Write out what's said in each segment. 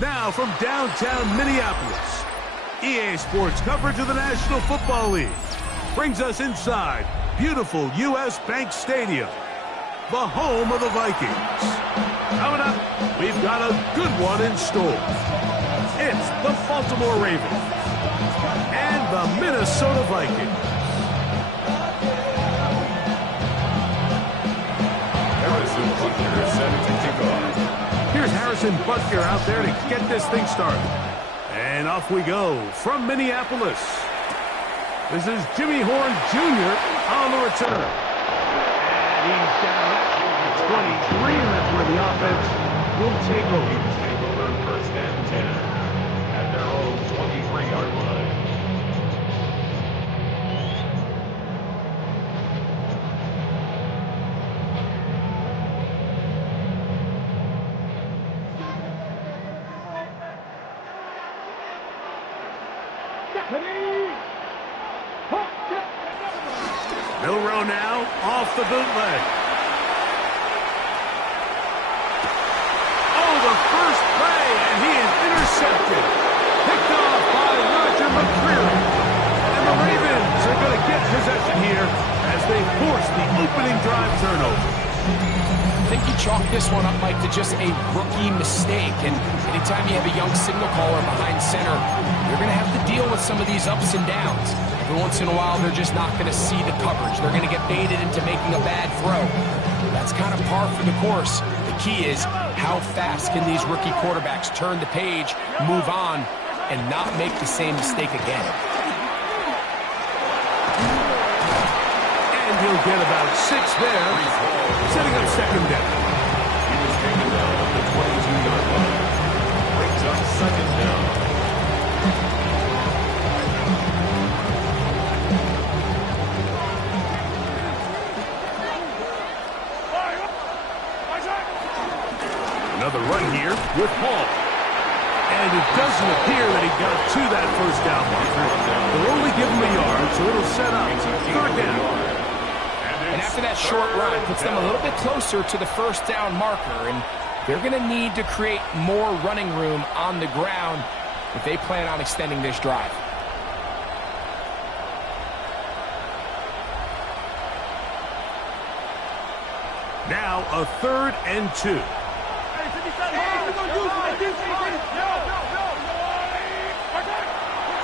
Now from downtown Minneapolis, EA Sports coverage of the National Football League brings us inside beautiful U.S. Bank Stadium, the home of the Vikings. Coming up, we've got a good one in store. It's the Baltimore Ravens and the Minnesota Vikings. Harrison Butker is set to kick off. Here's Harrison Butker out there to get this thing started. And off we go from Minneapolis. This is Jimmy Horn Jr. on the return. And he's down at 23, and that's where the offense will take over. First and 10 at their own 23-yard line. Milrow now off the bootleg. Oh, the first play, and he is intercepted. Picked off by Roger McCreary. And the Ravens are going to get possession here as they force the opening drive turnover. I think you chalk this one up, Mike, to just a rookie mistake. And anytime you have a young signal caller behind center, you're going to have to deal with some of these ups and downs. Every once in a while, they're just not going to see the coverage. They're going to get baited into making a bad throw. That's kind of par for the course. The key is how fast can these rookie quarterbacks turn the page, move on, and not make the same mistake again. And he'll get about 6 there, setting up second down. He was taken down at the 22-yard line. Brings up second down. Another run here with Hall. And it doesn't appear that he got to that first down marker. They'll only give him a yard, so it'll set up third down. And after that short run, it puts them a little bit closer to the first down marker. And they're going to need to create more running room on the ground if they plan on extending this drive. Now a 3rd and 2.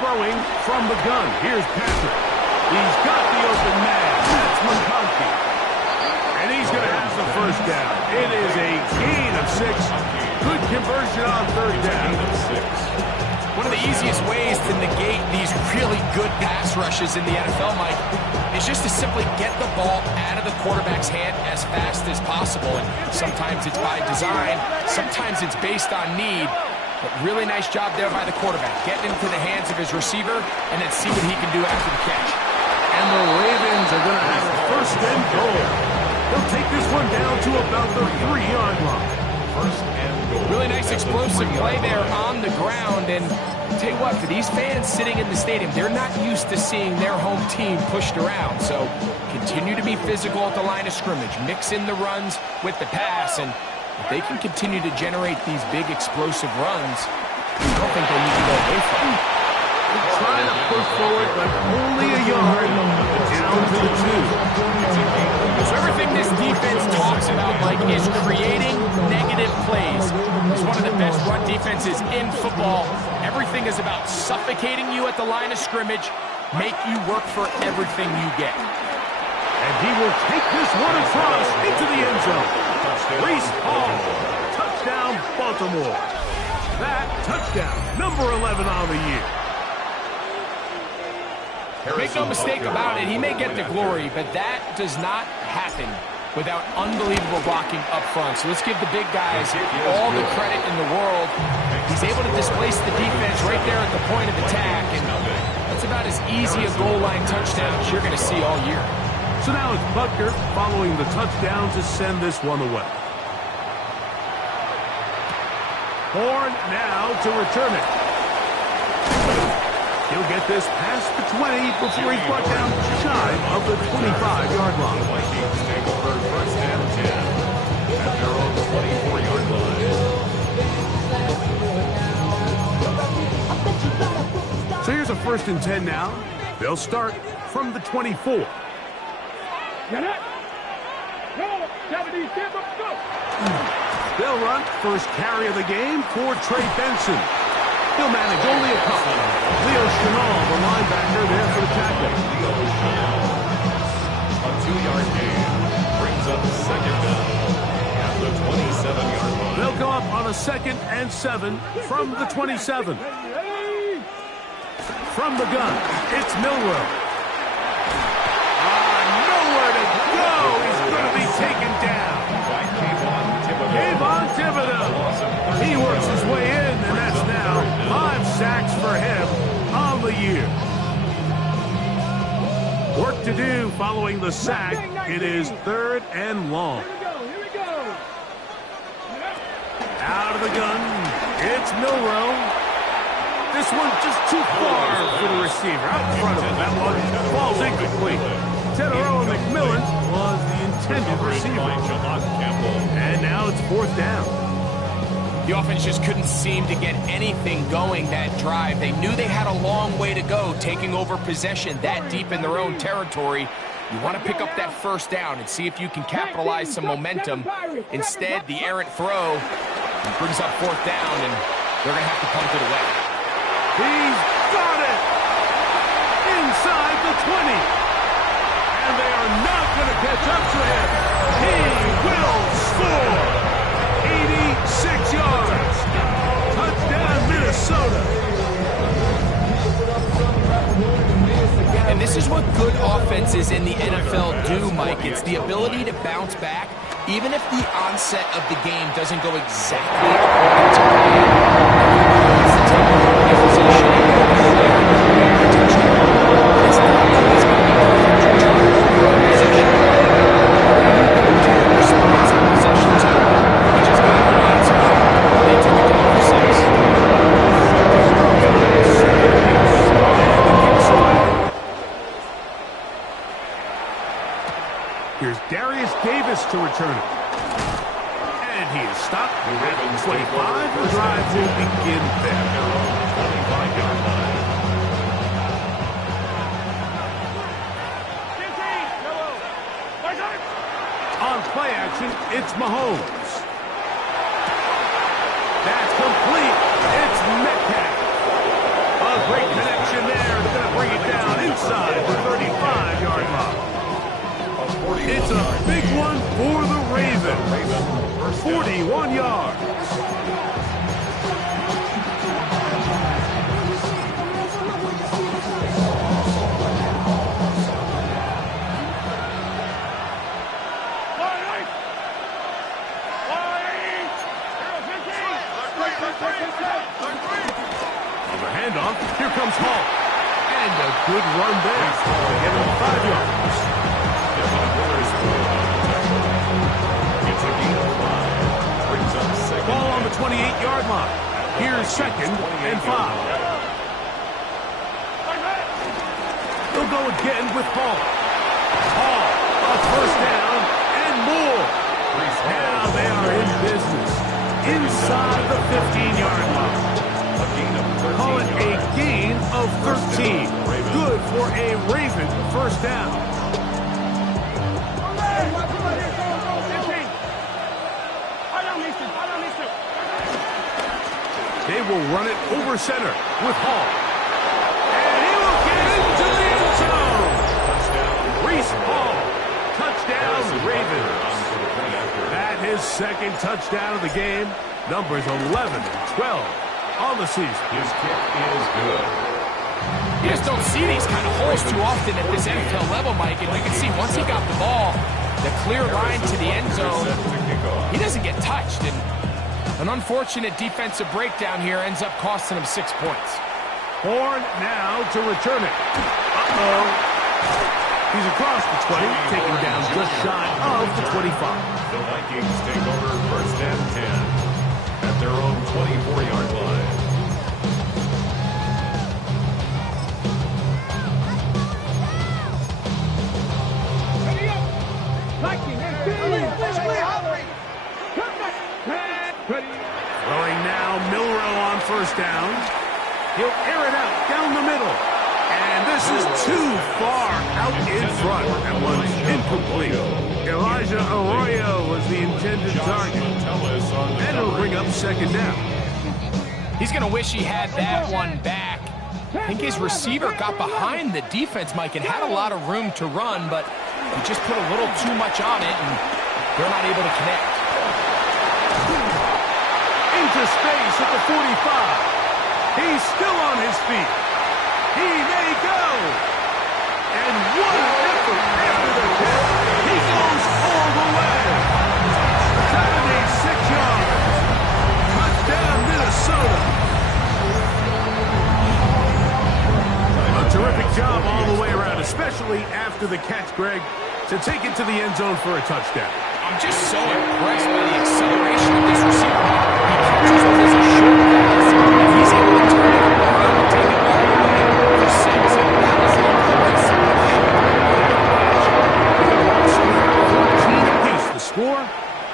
Throwing from the gun. Here's Patrick. He's got the open man. That's McConkey. And he's going to have the first down. It is a gain of 6. Good conversion on third down. One of the easiest ways to negate these really good pass rushes in the NFL, Mike, is just to simply get the ball out of the quarterback's hand as fast as possible. And sometimes it's by design, sometimes it's based on need. But really nice job there by the quarterback, getting into the hands of his receiver and then see what he can do after the catch. And the Ravens are going to have a first and goal. They'll take this one down to about the 3-yard line. First and goal. Really nice explosive play there on the ground. And I'll tell you what, for these fans sitting in the stadium, they're not used to seeing their home team pushed around. So continue to be physical at the line of scrimmage. Mix in the runs with the pass. And if they can continue to generate these big explosive runs, I don't think they need to go away from it. Trying to push forward, but only a yard down to the 2. So everything this defense talks about, Mike, is creating negative plays. It's one of the best run defenses in football. Everything is about suffocating you at the line of scrimmage, make you work for everything you get. And he will take this one across into the end zone. Reese Hall, touchdown Baltimore. That touchdown, number 11 on the year. Make no mistake about it, he may get the glory, but that does not happen without unbelievable blocking up front. So let's give the big guys all the credit in the world. He's able to displace the defense right there at the point of attack, and that's about as easy a goal line touchdown as you're going to see all year. So now it's Butker following the touchdown to send this one away. Horn now to return it. He'll get this past the 20 before he's brought down shy of the 25-yard line. Vikings take over first and 10 at their own 24-yard line. So here's a 1st and 10 now. They'll start from the 24. They'll run first carry of the game for Trey Benson. He'll manage only a couple. Leo Chenal, the linebacker, there for the tackle. A 2-yard gain brings up 2nd down at the 27-yard line. They'll go up on a 2nd and 7 from the 27. From the gun, it's Milroe. Nowhere to go. He's going to be taken down. Kayvon Thibodeau. He works his way in, and that's now 5 sacks for him on the year. Work to do following the sack. It is 3rd and long. Out of the gun, it's Milroe. This one just too far for the receiver. Out in front of him. That one falls incomplete. Tedero McMillan was the intended receiver. And now it's 4th down. The offense just couldn't seem to get anything going that drive. They knew they had a long way to go, taking over possession that deep in their own territory. You want to pick up that 1st down and see if you can capitalize some momentum. Instead, the errant throw brings up 4th down, and they're going to have to punt it away. He's got it! Inside the 20. And they are not going to catch up to him. He will score! 86 yards. Touchdown, Minnesota. And this is what good offenses in the NFL do, Mike. It's the ability to bounce back, even if the onset of the game doesn't go exactly according to plan. It's the take of position and go from there and a touchdown. It's not always going to be perfect. You're trying to throw possession. You go to your response on possession too. You just got the answer. They took it down for 6. Here's Darius Davis to return it. And he is stopped at the 25. The drive will begin there. 25-yard line. On play action, it's Mahomes. That's complete. It's Metcalf. A great connection there. They're going to bring it down inside the 35-yard line. It's a big one for the Ravens. 41 yards. On the handoff, here comes Hall. And a good run there. Get him 5 yards. It's a gain of 5. Brings up 2nd. Ball on the 28-yard line. Here's 2nd and 5. They'll go again with Hall. Hall, a 1st down and more. Now they are in business. Inside the 15-yard line. Call it a gain of 13. Good for a Raven 1st down. They will run it over center with Hall. And he will get into the end zone. Reese Hall. Touchdown, Ravens. At his 2nd touchdown of the game. Numbers 11 and 12 on the season. His kick is good. You just don't see these kind of holes too often at this NFL level, Mike. And you can see once he got the ball, the clear line to the end zone, he doesn't get touched. And an unfortunate defensive breakdown here ends up costing him 6 points. Horn now to return it. Uh-oh. He's across the 20, taken down just shy of the 25. The Vikings take over 1st and 10 at their own 24-yard line. Throwing now, Milroe on 1st down. He'll air it out down the middle. And this is too far out in front. That one's incomplete. Elijah Arroyo was the intended target. And it'll bring up second down. He's going to wish he had that one back. I think his receiver got behind the defense, Mike, and had a lot of room to run, but he just put a little too much on it, and they're not able to connect. Into space at the 45. He's still on his feet. He may go. And what an effort after the catch. He goes all the way. 76 yards. Touchdown, Minnesota. A terrific job all the way around, especially after the catch, Greg, to take it to the end zone for a touchdown. I'm just so impressed by the acceleration of this receiver. He catches what is a short pass, and he's able to turn it around and take it all the way for 6. That is impressive. 14 apiece the score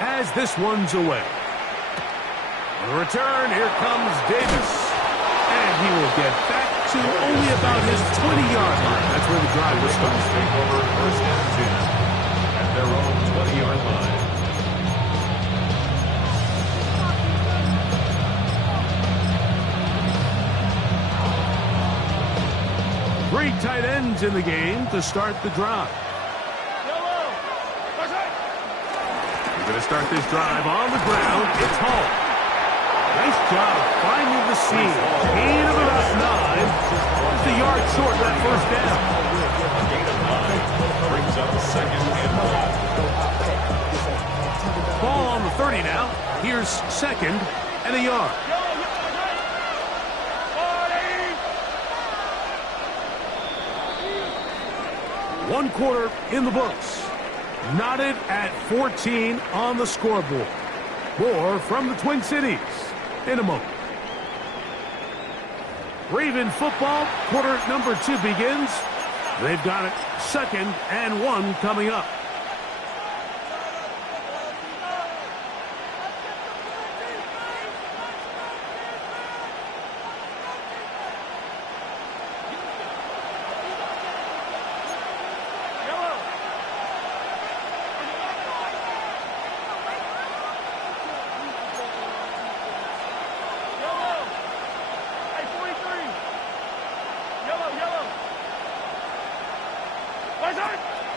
as this one's away. On the return, here comes Davis. And he will get back to only about his 20-yard line. That's where the drive was started. Take over first and 10 at their own 20-yard line. Three tight ends in the game to start the drive. We're going to start this drive on the ground. It's Hall. Nice job finding the seam. Gain of about 9. Just a yard short of that first down. A gain of 9 brings up second and 1. Ball on the 30 now. Here's second and a yard. One quarter in the books. Knotted at 14 on the scoreboard. More from the Twin Cities in a moment. Raven football, quarter number 2 begins. They've got it second and 1 coming up.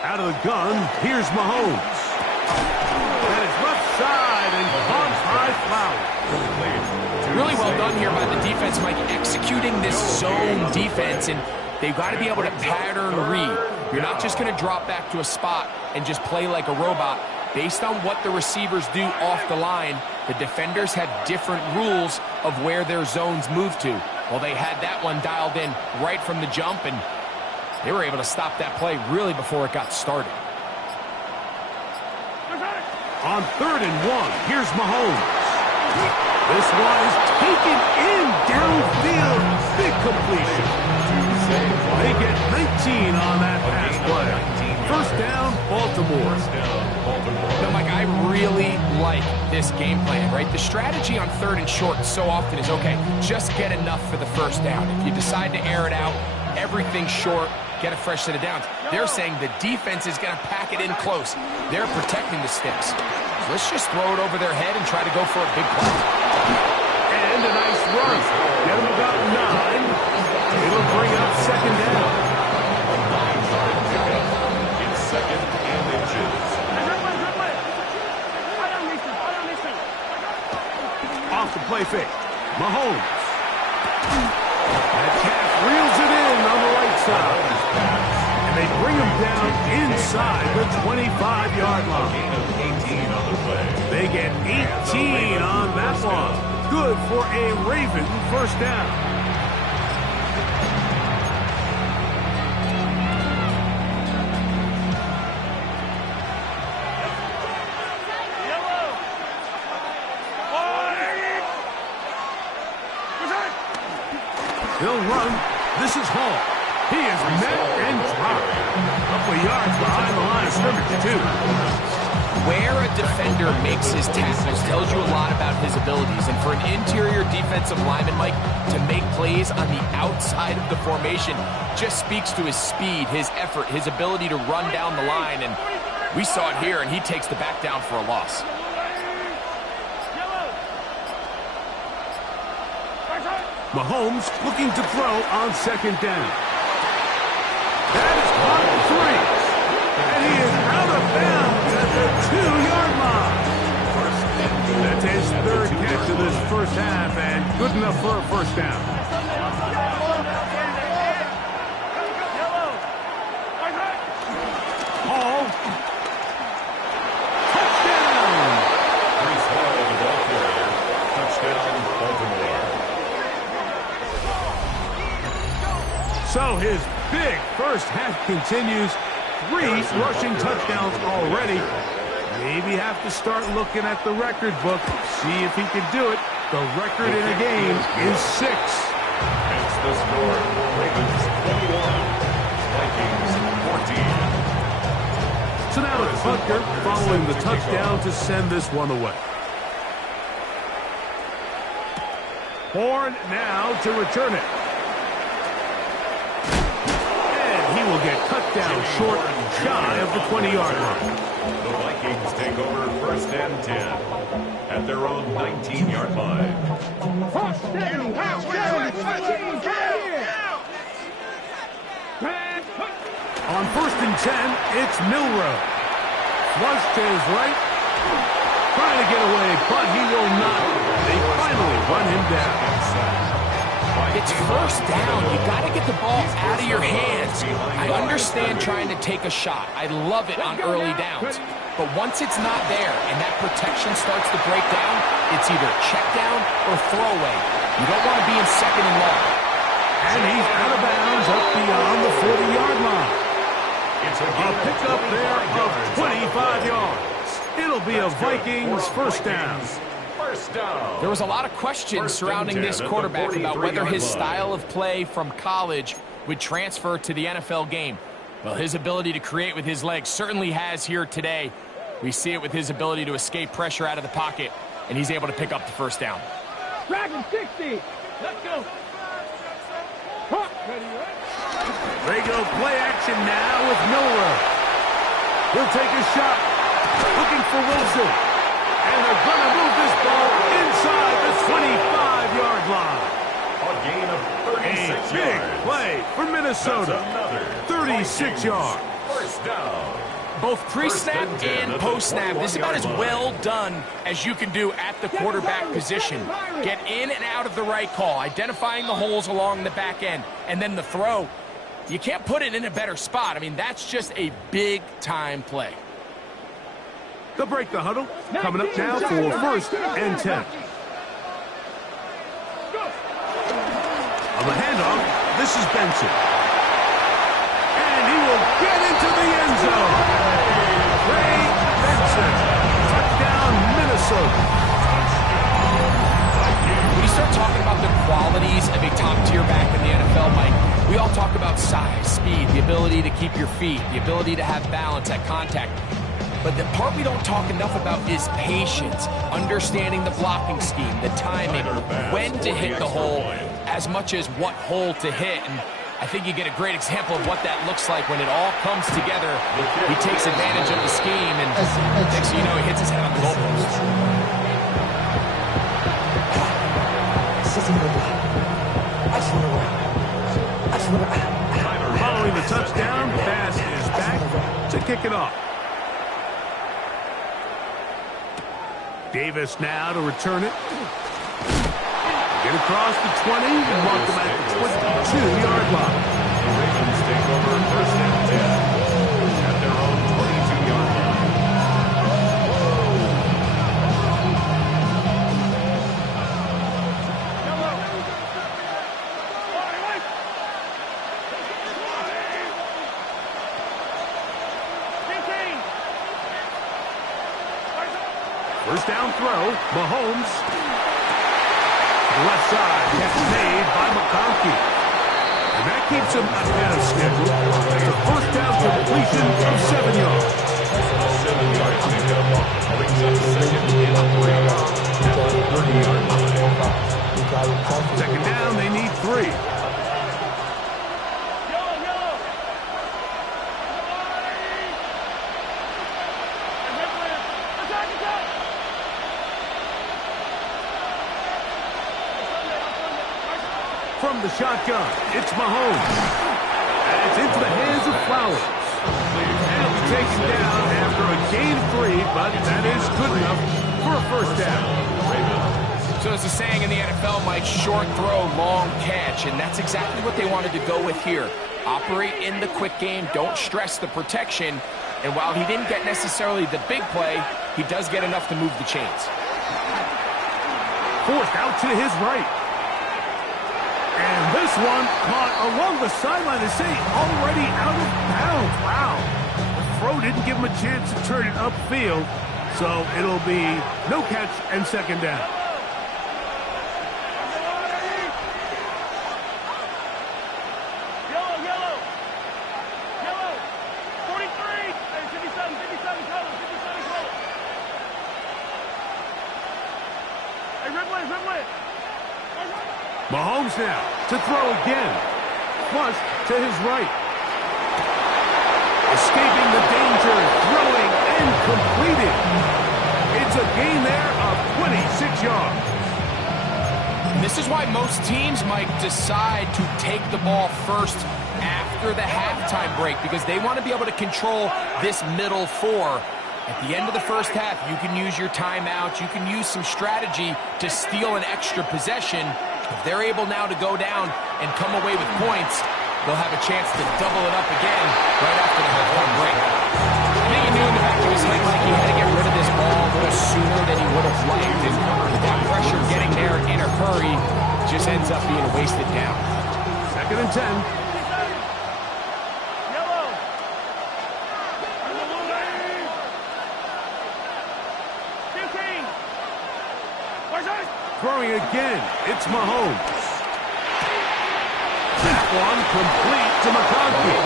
Out of the gun, here's Mahomes. That is left side and caught by Flowers. Really well done here by the defense, Mike, executing this zone defense, and they've got to be able to pattern read. You're not just going to drop back to a spot and just play like a robot. Based on what the receivers do off the line, the defenders have different rules of where their zones move to. Well, they had that one dialed in right from the jump, and they were able to stop that play really before it got started. On third and 1, here's Mahomes. This one is taken in downfield. Big completion. They get 19 on that pass play. First down, Baltimore. Now, Mike, I really like this game plan, right? The strategy on third and short so often is, okay, just get enough for the first down. If you decide to air it out, everything short, get a fresh set of downs. They're saying the defense is going to pack it in close. They're protecting the sticks. So let's just throw it over their head and try to go for a big play. And a nice run. Get them about 9. It'll bring up second down. It's second and inches. Off the play fake. Mahomes. That calf reels it in on the right side. And they bring him down inside the 25-yard line. Gain of 18 on the play. They get 18 on that one. Good for a Raven first down. He'll run. This is Hall. He is met and dropped. Couple of yards behind the line of scrimmage, too. Where a defender makes his tackles tells you a lot about his abilities. And for an interior defensive lineman, Mike, to make plays on the outside of the formation just speaks to his speed, his effort, his ability to run down the line. And we saw it here, and he takes the back down for a loss. Mahomes looking to throw on second down. That is caught 3. And he is out of bounds at the 2-yard line. That's his third catch of this first half, and good enough for a first down. Hall. Touchdown! Brees Hall, the ball carrier. Touchdown, Baltimore. So his big first half continues. 3 rushing touchdowns already. Maybe have to start looking at the record book. See if he can do it. The record in a game is 6. It's the score. Ravens 21. Vikings 14. So now the punter following the touchdown to send this one away. Horn now to return it. He will get cut down short and shy of the 20-yard line. The Vikings take over first and 10 at their own 19-yard line. On first and 10, it's Milroe. Flush to his right. Trying to get away, but he will not. They finally run him down. It's first down. You got to get the ball out of your hands. I understand trying to take a shot. I love it on early downs. But once it's not there and that protection starts to break down, it's either check down or throwaway. You don't want to be in second and long. And he's out of bounds up beyond the 40-yard line. A pickup there of 25 yards. It'll be a Vikings first down. There was a lot of questions surrounding this quarterback about whether his style of play from college would transfer to the NFL game. Well, his ability to create with his legs certainly has here today. We see it with his ability to escape pressure out of the pocket, and he's able to pick up the first down. Dragon 60. Let's go. They go play action now with Milroe. He'll take a shot. Looking for Wilson. And they're going to move this ball inside the 25-yard line. A gain of 36 yards. A big play for Minnesota. 36 yards. First down. Both pre-snap and post-snap, this is about as well done as you can do at the quarterback position. Get in and out of the right call, identifying the holes along the back end, and then the throw. You can't put it in a better spot. I mean, that's just a big-time play. They'll break the huddle. Coming up now for first and 10. On the handoff, this is Benson. And he will get into the end zone. Ray Benson. Touchdown, Minnesota. When you start talking about the qualities of a top-tier back in the NFL, Mike, we all talk about size, speed, the ability to keep your feet, the ability to have balance at contact. But the part we don't talk enough about is patience, understanding the blocking scheme, the timing, when to hit the hole, as much as what hole to hit. And I think you get a great example of what that looks like when it all comes together. He takes advantage of the scheme, and next thing you know, he hits his head on the goalpost. Following the touchdown, pass is back to kick it off. Davis now to return it. Get across the 20 and mark them at the 22-yard line. The Ravens take over first and 10 at their own 22-yard line. First down throw, Mahomes. Left side, catch made by McConkey. And that keeps him ahead of schedule. It's a first down completion of 7 yards. 7 yards pickup 30-yard line. Second down, they need 3. From the shotgun, it's Mahomes. And it's into the hands of Flowers. And it'll be taken down after a gain of 3, but that is good enough for a first down. So there's a saying in the NFL, Mike, short throw, long catch, and that's exactly what they wanted to go with here. Operate in the quick game, don't stress the protection, and while he didn't get necessarily the big play, he does get enough to move the chains. Forced out to his right. And this one caught along the sideline, they say already out of bounds. Wow. The throw didn't give him a chance to turn it upfield, so it'll be no catch and second down. Mahomes now to throw again. Flush to his right. Escaping the danger, throwing and completed. It's a gain there of 26 yards. And this is why most teams might decide to take the ball first after the halftime break, because they want to be able to control this middle 4. At the end of the first half, you can use your timeout. You can use some strategy to steal an extra possession. If they're able now to go down and come away with points, they'll have a chance to double it up again right after the halftime break. I think he knew in the back of his head like he had to get rid of this ball a little sooner than he would have liked. And with that pressure getting there in a hurry, just ends up being a wasted down. Second and 10. Throwing again, it's Mahomes. That one complete to McConkey.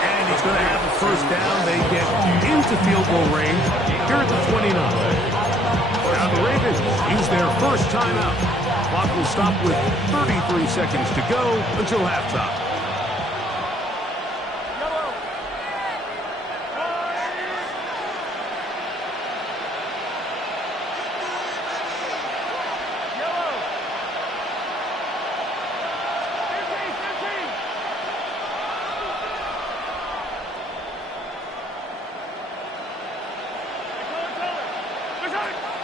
And he's going to have a first down. They get into field goal range here at the 29. Now the Ravens use their first timeout. Clock will stop with 33 seconds to go until halftime.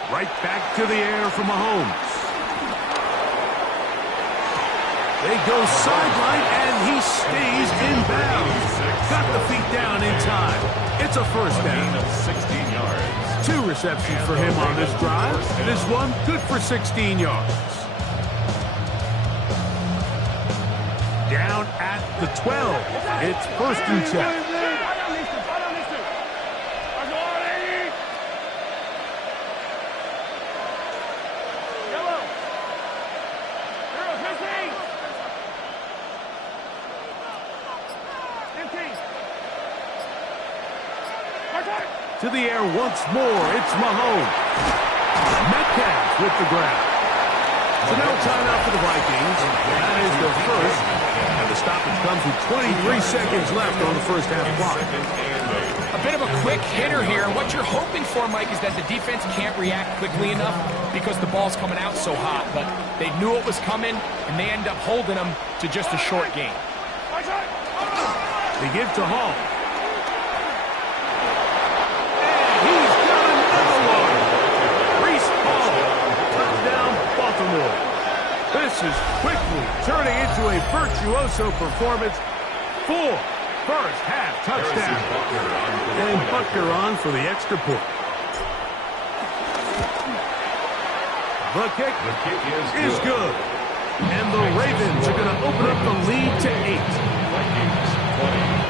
Right back to the air for Mahomes. They go sideline, and he stays in bounds. Got the feet down in time. It's a first down. 16 yards. 2 receptions for him on this drive. This one good for 16 yards. Down at the 12. It's first and 10. To the air once more, it's Mahomes. Metcalf with the grab. So now timeout for the Vikings. That is their first. And the stoppage comes with 23 seconds left on the first half clock. A bit of a quick hitter here. What you're hoping for, Mike, is that the defense can't react quickly enough because the ball's coming out so hot. But they knew it was coming, and they end up holding them to just a short game. They give to Hall. He's got another one. Reese Hall. Touchdown, Baltimore. This is quickly turning into a virtuoso performance. 4 first half touchdowns. And Buckner on for the extra point. The kick is good. And the Ravens are going to open up the lead to 8. Vikings 20.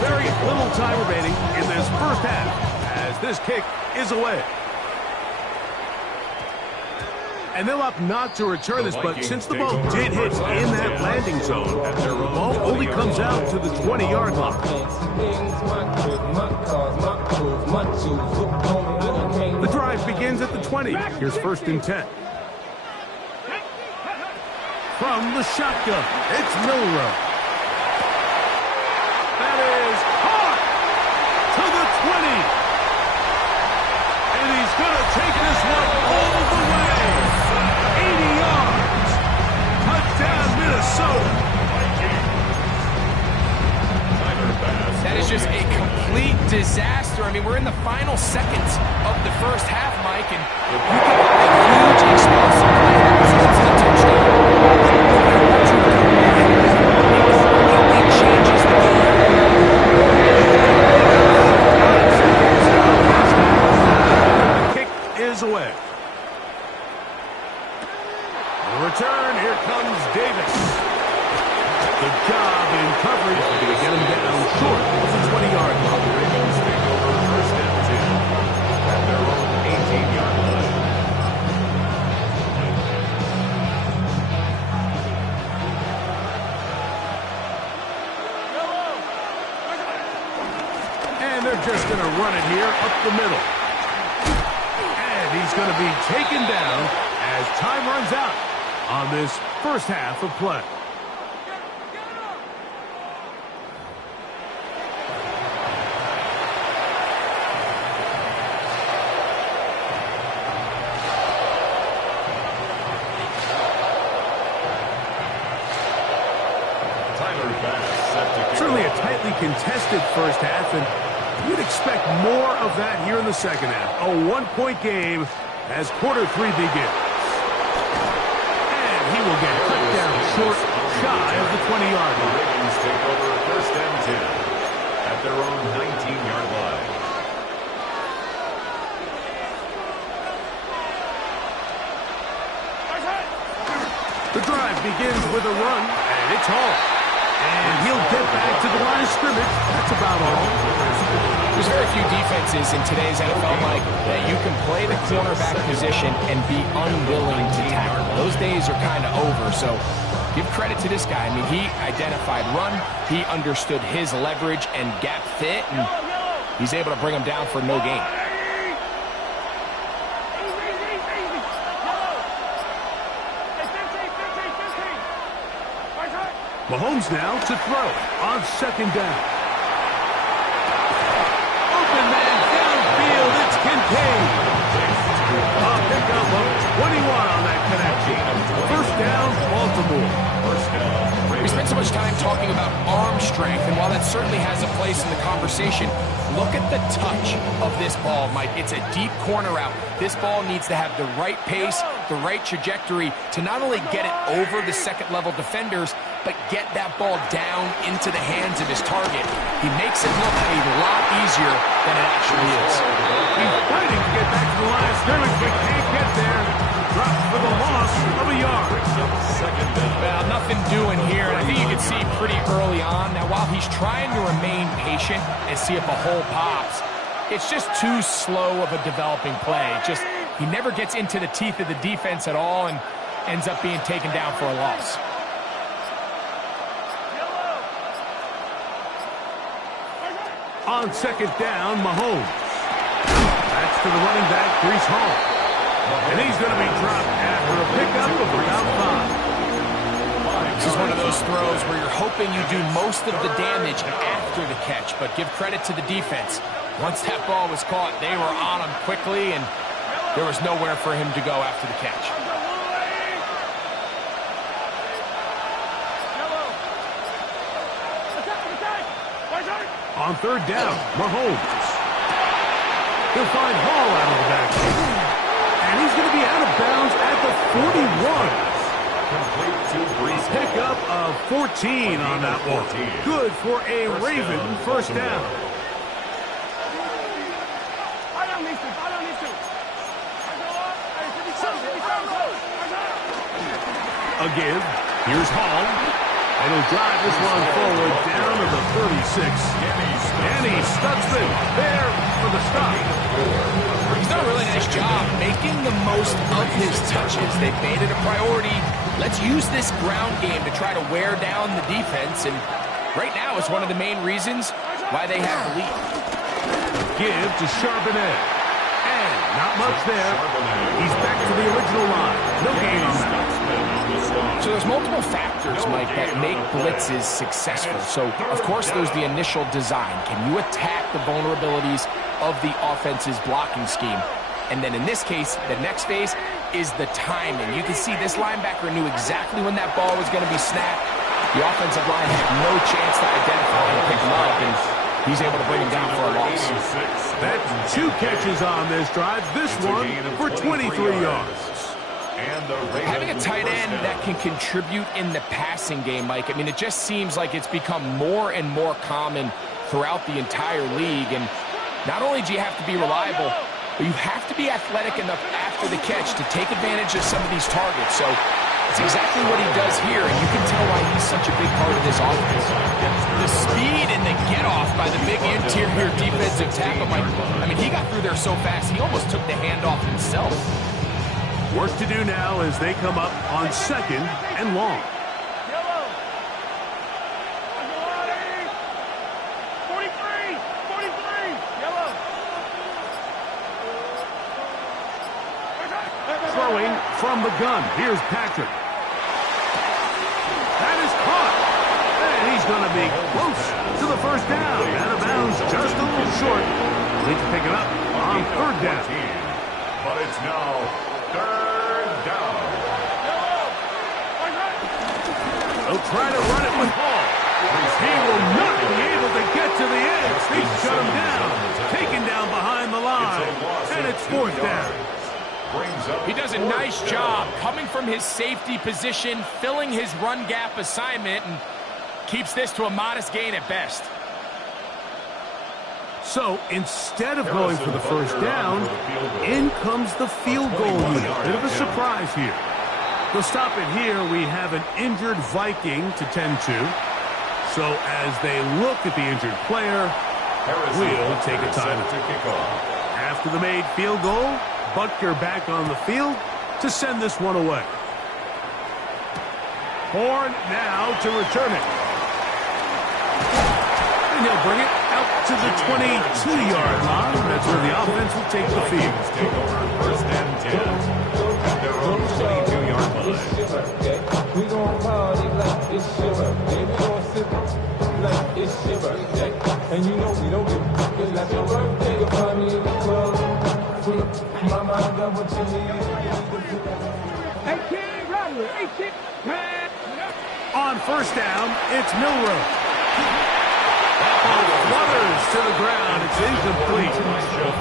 Very little time remaining in this first half as this kick is away. And they'll opt not to return this, but since the ball did hit in that landing zone, the ball only comes out to the 20-yard line. The drive begins at the 20. Here's 1st and 10. From the shotgun, it's Milrow. That is caught to the 20. And he's going to take this one all the way. 80 yards. Touchdown, Minnesota. That is just a complete disaster. I mean, we're in the final seconds of the first half, Mike, and you get a huge explosive play that results in a touchdown. It changes the game. Kick is away. The return, here comes Davis. Good job in coverage to get him down short of the 20-yard line. The Ravens take over 1st and 10 at their own 18-yard line. And they're just going to run it here up the middle. And he's going to be taken down as time runs out on this first half of play. Certainly a tightly contested first half, and you'd expect more of that here in the second half. A one-point game as quarter 3 begins. And he will get cut down short, shy of the 20-yard The line. Ravens take over 1st and 10 at their own 19-yard line. The drive begins with a run, and it's home. And he'll get back to the line of scrimmage. That's about all. There's very few defenses in today's NFL, Mike, that you can play the cornerback position and be unwilling to tackle. Those days are kind of over, so give credit to this guy. I mean, he identified run, he understood his leverage and gap fit, and he's able to bring him down for no gain. Mahomes now to throw on 2nd down. Open man downfield, it's Kincaid. A pickup of 21 on that connection. 1st down, Baltimore. 1st down. We spent so much time talking about arm strength, and while that certainly has a place in the conversation, look at the touch of this ball, Mike. It's a deep corner route. This ball needs to have the right pace, the right trajectory to not only get it over the second-level defenders, but get that ball down into the hands of his target. He makes it look a lot easier than it actually is. He's fighting to get back to the line of scrimmage, but can't get there. Dropped for the loss of a yard. 2nd down. Well, nothing doing here, and I think you can see pretty early on. Now, while he's trying to remain patient and see if a hole pops, it's just too slow of a developing play. He never gets into the teeth of the defense at all and ends up being taken down for a loss. On 2nd down, Mahomes. That's to the running back, Breece Hall. And he's going to be dropped after a pickup of about 5. This is one of those throws where you're hoping you do most of the damage after the catch, but give credit to the defense. Once that ball was caught, they were on him quickly, and there was nowhere for him to go after the catch. On 3rd down, Mahomes. He'll find Hall out of the backfield. And he's going to be out of bounds at the 41. Complete to Breece. Pickup of 14 on that one. Good for a Raven first down. A give. Here's Hall. And he'll drive this one forward down to the 36. And he Stutzman there for the stop. He's done a really nice job making the most of his touches. They've made it a priority. Let's use this ground game to try to wear down the defense. And right now is one of the main reasons why they have the lead. Give to Charbonnet. And not much there. He's back to the original line. No gain on that. So there's multiple factors, Mike, that make blitzes successful. So, of course, there's the initial design. Can you attack the vulnerabilities of the offense's blocking scheme? And then in this case, the next phase is the timing. You can see this linebacker knew exactly when that ball was going to be snapped. The offensive line had no chance to identify and pick him up, and he's able to bring him down for a loss. That's 2 catches on this drive. This one for 23 yards. Having a tight end that can contribute in the passing game, Mike, I mean, it just seems like it's become more and more common throughout the entire league. And not only do you have to be reliable, but you have to be athletic enough after the catch to take advantage of some of these targets. So it's exactly what he does here, and you can tell why he's such a big part of this offense. The speed and the get-off by the big interior defensive tackle, Mike, I mean, he got through there so fast, he almost took the handoff himself. Work to do now as they come up on 2nd and long. Yellow. 43. Yellow. Throwing from the gun. Here's Patrick. That is caught. And he's going to be close to the first down. Out of bounds, just a little short. Need to pick it up on 3rd down. But it's now 3rd down. They'll try to run it with Hall. He will not be able to get to the edge. They shut him down. Taken down behind the line. And it's 4th down. He does a nice job coming from his safety position, filling his run gap assignment, and keeps this to a modest gain at best. So instead of going for the first down, in comes the field goal unit. Bit of a surprise here. To stop it here, we have an injured Viking to tend to. So as they look at the injured player, we'll take a timeout. After the made field goal, Butker back on the field to send this one away. Horn now to return it. And he'll bring it out to the 22-yard line. That's where the offense will take the field. Take over 1st and 10 at their own 22-yard line. We gon' party like it's your birthday. We gon' sip like it's your birthday. And you know we don't give a fuck. It's like your birthday. You'll find me in the club. Mama, I got what you need. 18, Robert. 18. On 1st down, it's Milroe. Flutters to the ground. It's incomplete.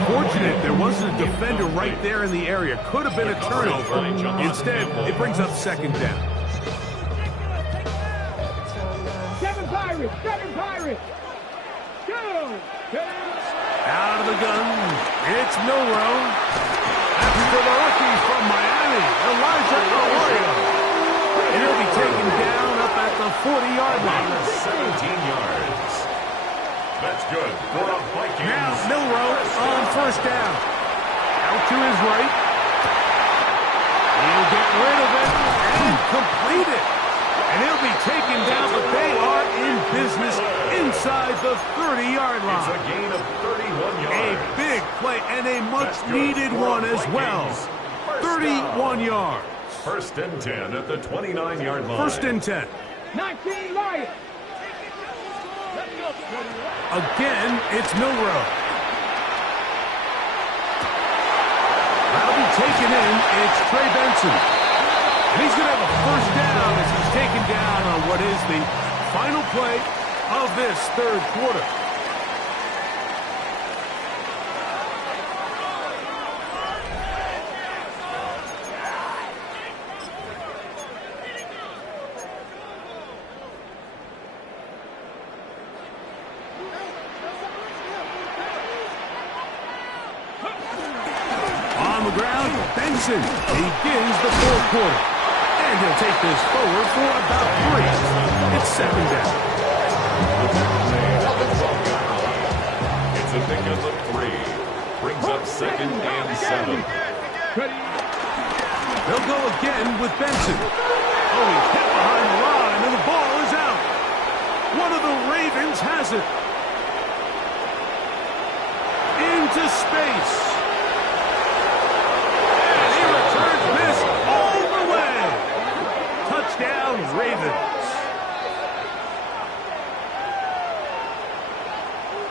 Fortunate there wasn't a defender right there in the area. Could have been a turnover. Instead, it brings up 2nd down. 7 Pirates. 7 Pirates. Go. Out of the gun, it's Milroe. After the rookie from Miami, Elijah Arroyo. And he'll be taken down up at the 40-yard line. 17 yards. That's good for the Vikings. Now Milroe on 1st down. Out to his right. He'll get rid of it and complete it. And he'll be taken down, but they are in business inside the 30-yard line. It's a gain of 31 yards. A big play and a much-needed one as well. 31 yards. 1st and 10 at the 29-yard line. 1st and 10. 19 Lions. Again, it's Milroe. That'll be taken in. It's Trey Benson. And he's going to have a 1st down as he's taken down on what is the final play of this 3rd quarter. On the ground, Benson begins the 4th quarter. And And he'll take this forward for about 3. It's second down. It's a pickup of 3. Brings up second and 7. They'll go again with Benson. Oh, he's hit behind the line, and the ball is out. One of the Ravens has it. Into space. And he returns this all the way. Touchdown, Ravens.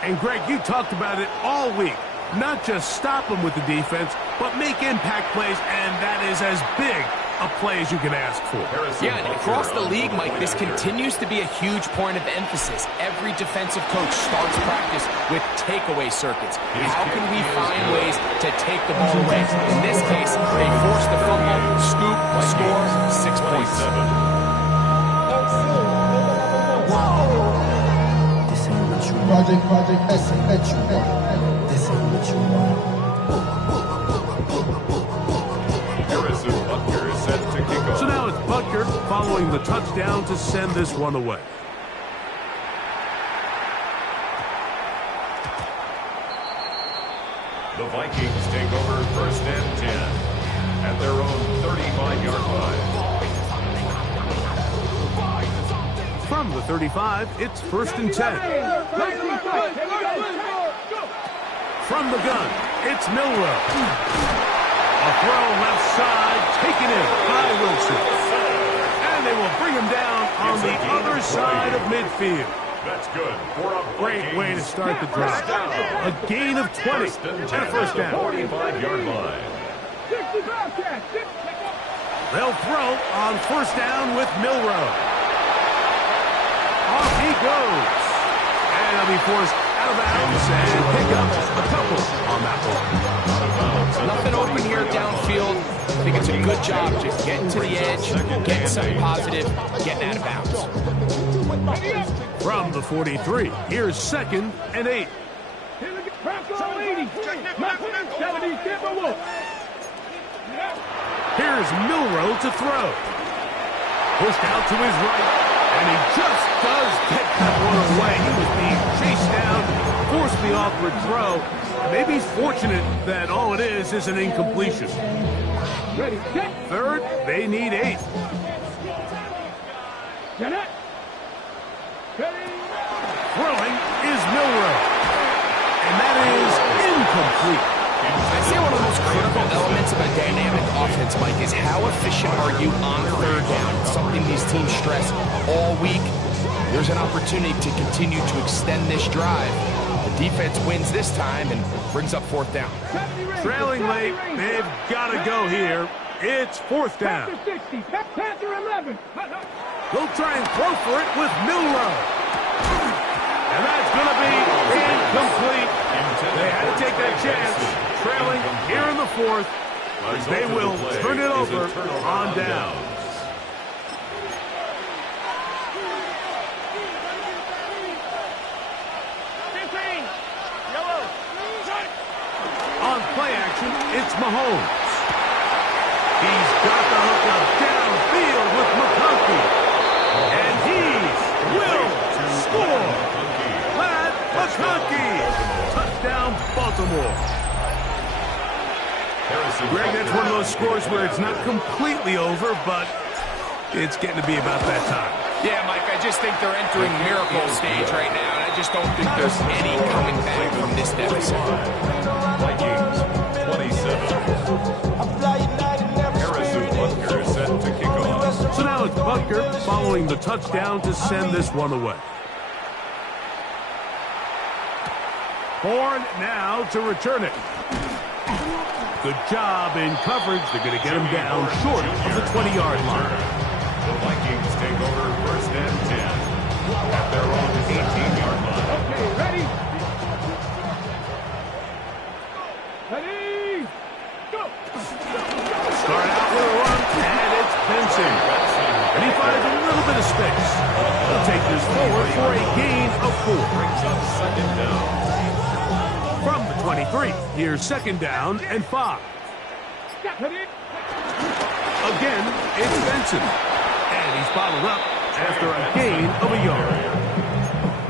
And Greg, you talked about it all week. Not just stop them with the defense, but make impact plays, and that is as big a play as you can ask for. Yeah, and across the league, Mike, this continues to be a huge point of emphasis. Every defensive coach starts practice with takeaway circuits. How can we find ways to take the ball away? In this case, they force the fumble, scoop, score, 6 points. Project, this ain't what you want. This ain't what you want. Butker is set to kick off. So now it's Butker following the touchdown to send this one away. The Vikings take over first and 10 at their own 35-yard line. From the 35, it's first and 10. From the gun, it's Milroe. A throw left side, taken in by Wilson. And they will bring him down on the other side of midfield. That's good. Great way to start the drive. A gain of 20 and a first down. 45-yard line. They'll throw on first down with Milroe. Off he goes. And he'll be forced out of bounds and pick up a couple on that one. Nothing open here downfield. I think it's a good job just getting to the edge, getting something positive, getting out of bounds. From the 43, here's second and 8. Here's Milroe to throw. Pushed out to his right, and he just does get that one away. He was being chased down, forced the awkward throw. Maybe he's fortunate that all it is an incompletion. Third, they need 8. Throwing is Milroe. And that is incomplete. I'd say one of the most critical elements of a dynamic offense, Mike, is how efficient are you on third down? It's something these teams stress all week. There's an opportunity to continue to extend this drive. The defense wins this time and brings up fourth down. Trailing late, they've got to go here. It's fourth down. They'll try and throw for it with Milroe. And that's going to be incomplete. They had to take that chance. Trailing here in the fourth. They will turn it over on down. On play action, it's Mahomes. He's got the hook up downfield with McConkey. And he will score. Pat McConkey. Touchdown, Baltimore. Greg, that's one of those scores where it's not completely over, but it's getting to be about that time. Yeah, Mike, I just think they're entering miracle stage right now, and I just don't think there's any coming back from this deficit. Vikings 27. Harrison Butker is set to kick off. So now it's Butker following the touchdown to send this one away. Bourne now to return it. Good job in coverage. They're going to get him down short of the 20-yard line. The Vikings take over first and 10 at their own 18-yard line. Okay, ready? Ready? Go! Start out with a run, and it's Benson. And he finds a little bit of space. He'll take this forward for a gain of 4. Brings up second down. From the 23, here's second down and 5. Again, it's Benson. And he's bottled up after a gain of a yard.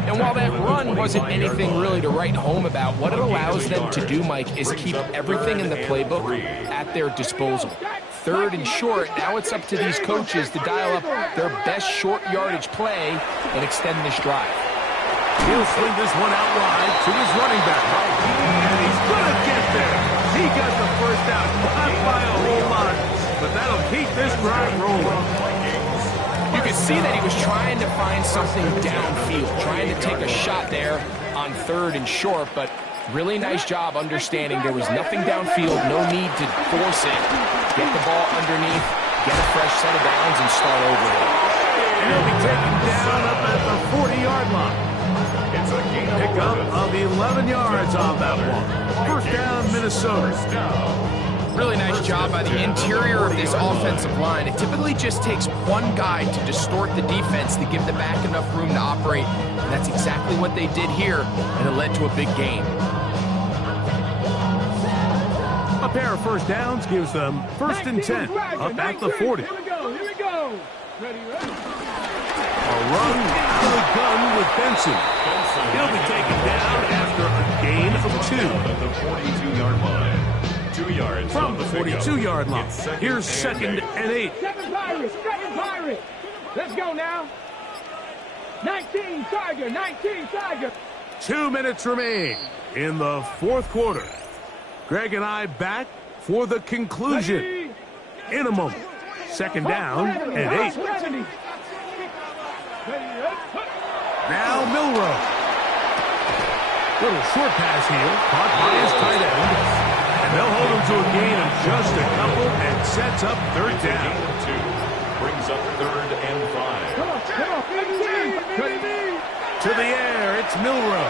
And while that run wasn't anything really to write home about, what it allows them to do, Mike, is keep everything in the playbook at their disposal. 3rd and short, now it's up to these coaches to dial up their best short yardage play and extend this drive. He'll swing this one out wide to his running back. And he's going to get there. He got the first out, not by a whole lot, but that'll keep this drive rolling. You could see that he was trying to find something downfield, trying to take a shot there on 3rd and short, but really nice job understanding there was nothing downfield, no need to force it. Get the ball underneath, get a fresh set of downs, and start over it. And he'll be taken down up at the 40-yard line. It's a gain Pickup of 11 yards on that one. First down, Minnesota. Really nice job by the interior of this offensive line. It typically just takes one guy to distort the defense to give the back enough room to operate. And that's exactly what they did here, and it led to a big gain. A pair of first downs gives them 1st and 10 up at the 40. Here we go. Ready. A run out of the gun with Benson. He'll be taken down after a gain of 2. At the 42-yard line. 2 yards From the 42-yard line. Here's 2nd and 8. 7 Pirates. Let's go now. 19 Tiger. 2 minutes remain in the 4th quarter. Greg and I back for the conclusion in a moment. 2nd down and 8. Now Milroe. Little short pass here, caught by his tight end. And they'll hold him to a gain of just a couple and sets up 3rd down. 2 brings up 3rd and 5. Come on. To the air, it's Milroe.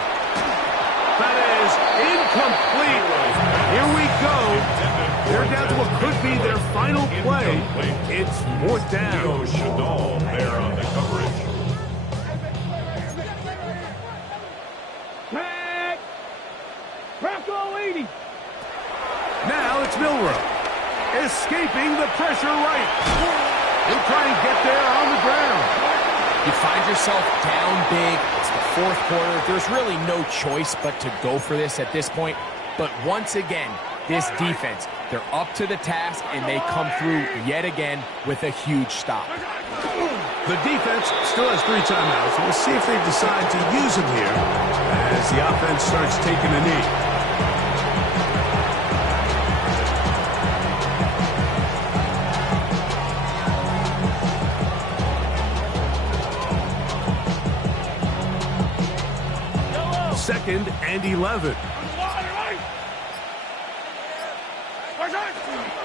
That is incomplete. Here we go. They're down to what could be their final play. It's 4th down. Shadal there on the coverage. Back. Bronco 80. Now it's Milroe. Escaping the pressure right. He'll try and get there on the ground. You find yourself down big. It's the 4th quarter. There's really no choice but to go for this at this point. But once again, this defense, they're up to the task, and they come through yet again with a huge stop. The defense still has 3 timeouts. We'll see if they decide to use them here as the offense starts taking a knee. Second and 11.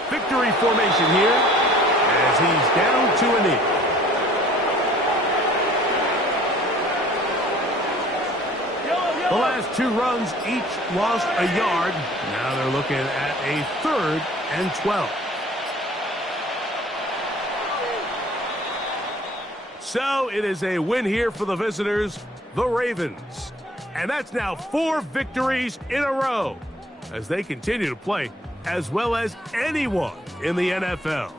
Victory formation here as he's down to a knee. The last 2 runs each lost a yard. Now they're looking at a 3rd and 12. So it is a win here for the visitors, the Ravens. And that's now 4 victories in a row as they continue to play as well as anyone in the NFL.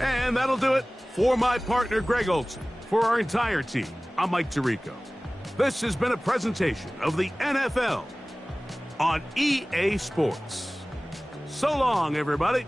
And that'll do it for my partner, Greg Olson. For our entire team, I'm Mike Tirico. This has been a presentation of the NFL on EA Sports. So long, everybody.